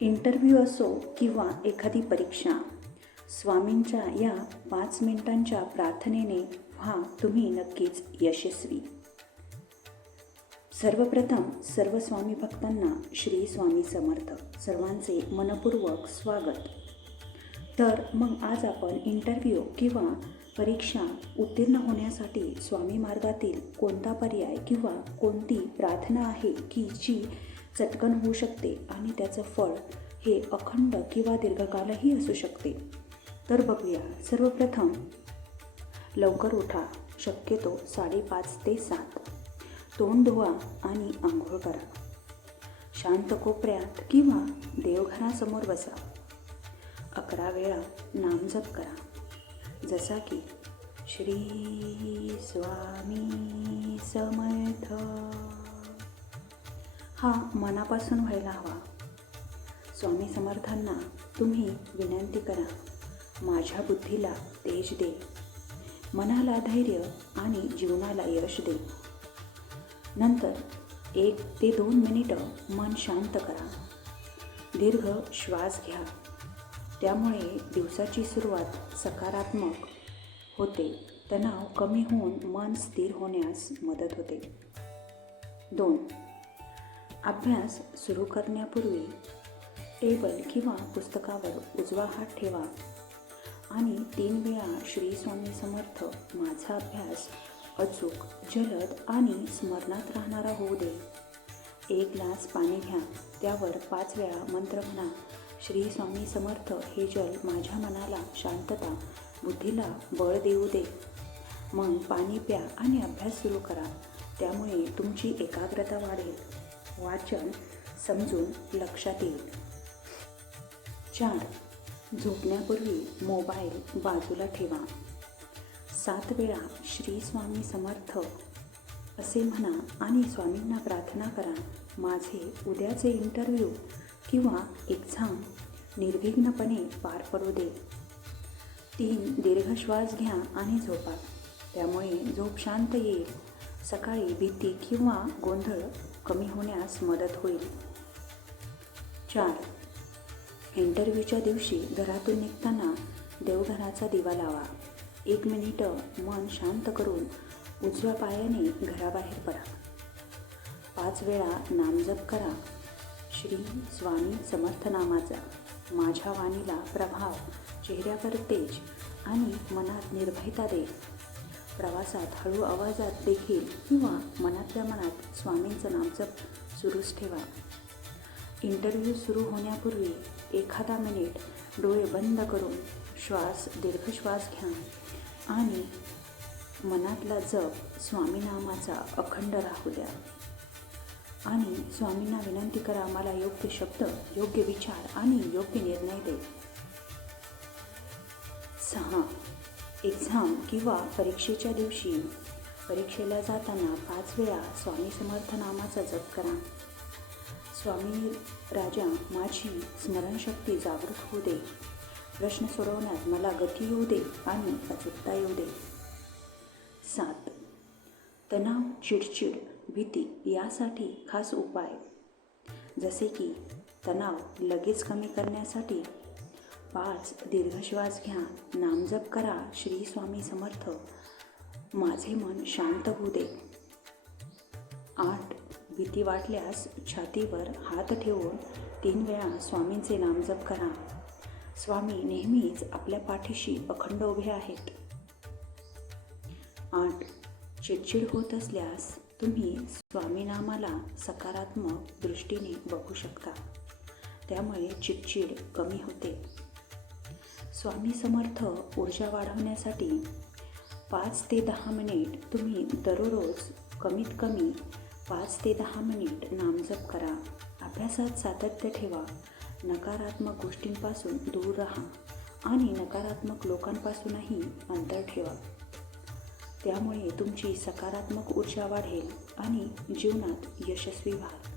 Interview असो किंवा एखादी परीक्षा, स्वामींच्या या 5 मिनिटांच्या प्रार्थनेने व्हा तुम्ही नक्कीच यशस्वी. सर्वप्रथम सर्व स्वामी भक्तांना श्री स्वामी समर्थ सर्वांचे मनपूर्वक स्वागत. तर मग आज आपण इंटरव्ह्यू किंवा परीक्षा उत्तीर्ण होण्यासाठी स्वामी मार्गातील कोणता पर्याय किंवा कोणती प्रार्थना आहे की जी चटकन होऊ शकते आणि त्याचं फळ हे अखंड किंवा दीर्घकालही असू शकते, तर बघूया. सर्वप्रथम लवकर उठा, शक्यतो 5:30 ते 7. तोंड धुवा आणि आंघोळ करा. शांत कोपऱ्यात किंवा देवघरासमोर बसा. 11 वेळा नामजप करा, जसा की श्री स्वामी समर्थ. हा मनापासून व्हायला हवा. स्वामी समर्थांना तुम्ही विनंती करा, माझ्या बुद्धीला तेज दे, मनाला धैर्य आणि जीवनाला यश दे. नंतर 1 ते 2 मिनिटं मन शांत करा. दीर्घ श्वास घ्या, त्यामुळे दिवसाची सुरुवात सकारात्मक होते. तणाव कमी होऊन मन स्थिर होण्यास मदत होते. 2. अभ्यास सुरू करण्यापूर्वी टेबल किंवा पुस्तकावर उजवा हात ठेवा आणि 3 वेळा श्री स्वामी समर्थ माझा अभ्यास अचूक, जलद आणि स्मरणात राहणारा होऊ दे. 1 ग्लास पाणी घ्या, त्यावर 5 वेळा मंत्र म्हणा, श्री स्वामी समर्थ हे जल माझ्या मनाला शांतता, बुद्धीला बळ देऊ दे. मग पाणी प्या आणि अभ्यास सुरू करा, त्यामुळे तुमची एकाग्रता वाढेल, वाचन समजून लक्षात येईल. 4. झोपण्यापूर्वी मोबाईल बाजूला ठेवा. 7 वेळा श्री स्वामी समर्थ असे म्हणा आणि स्वामींना प्रार्थना करा, माझे उद्याचे इंटरव्ह्यू किंवा एक्झाम निर्विघ्नपणे पार पडू दे. 3. दीर्घ श्वास घ्या आणि झोपा, त्यामुळे झोप शांत येईल. सकाळी भीती किंवा गोंधळ कमी होण्यास मदत होईल. 4. इंटरव्ह्यूच्या दिवशी घरातून निघताना देवघराचा दिवा लावा. 1 मिनिटं मन शांत करून उजव्या पायाने घराबाहेर पडा. 5 वेळा नामजप करा, श्री स्वामी समर्थ नामाचा. माझ्या वाणीला प्रभाव, चेहऱ्यावर तेज आणि मनात निर्भयता दे. प्रवासात हळू आवाजात देखील किंवा मनातल्या मनात स्वामींचं नामजप सुरूच ठेवा. इंटरव्ह्यू सुरू होण्यापूर्वी एखादा मिनिट डोळे बंद करून दीर्घ श्वास घ्या आणि मनातला जप स्वामीनामाचा अखंड राहू द्या. आणि स्वामींना विनंती करा, मला योग्य शब्द, योग्य विचार आणि योग्य निर्णय दे. 6. एक्झाम किंवा परीक्षेच्या दिवशी परीक्षेला जाताना 5 वेळा स्वामी समर्थ नामाचा जप करा. स्वामी राजा, माझी स्मरणशक्ती जागृत होऊ दे, प्रश्न सोडवण्यात मला गती येऊ दे आणि अचूकता येऊ दे. 7. तणाव, चिडचिड, भीती यासाठी खास उपाय, जसे की तणाव लगेच कमी करण्यासाठी 5 दीर्घ श्वास घ्या, नामजप करा, श्री स्वामी समर्थ माझे मन शांत होऊ दे. 8. भीती वाटल्यास छातीवर हात ठेवून 3 वेळा स्वामींचे नामजप करा. स्वामी नेहमीच आपल्या पाठीशी अखंड उभे आहेत. 8. चिडचिड होत असल्यास तुम्ही स्वामीनामाला सकारात्मक दृष्टीने बघू शकता, त्यामुळे चिडचिड कमी होते. स्वामी समर्थ ऊर्जा वाढवण्यासाठी 5 ते 10 मिनिट तुम्ही दररोज कमीत कमी 5 ते 10 मिनिट नामजप करा. अभ्यासात सातत्य ठेवा, नकारात्मक गोष्टींपासून दूर राहा आणि नकारात्मक लोकांपासूनही अंतर ठेवा, त्यामुळे तुमची सकारात्मक ऊर्जा वाढेल आणि जीवनात यशस्वी व्हाल.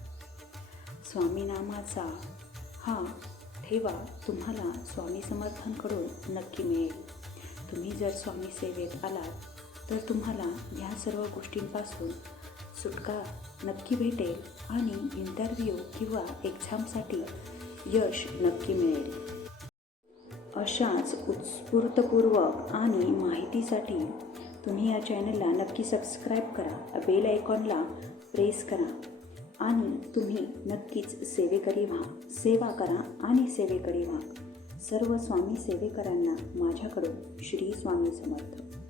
स्वामीनामाचा हा ठेवा तुम्हाला स्वामी समर्थांकडून नक्की मिळेल. तुम्ही जर स्वामी सेवेत आलात तर तुम्हाला ह्या सर्व गोष्टींपासून सुटका नक्की भेटेल आणि इंटरव्ह्यू किंवा एक्झामसाठी यश नक्की मिळेल. अशाच उत्स्फूर्तपूर्वक आणि माहितीसाठी तुम्ही या चॅनलला नक्की सबस्क्राईब करा, बेल आयकॉनला प्रेस करा आणि तुम्ही नक्कीच सेवेकरी व्हा. सेवा करा आणि सेवेकरी व्हा. सर्व स्वामी सेवेकरांना माझ्याकडून श्री स्वामी समर्थ.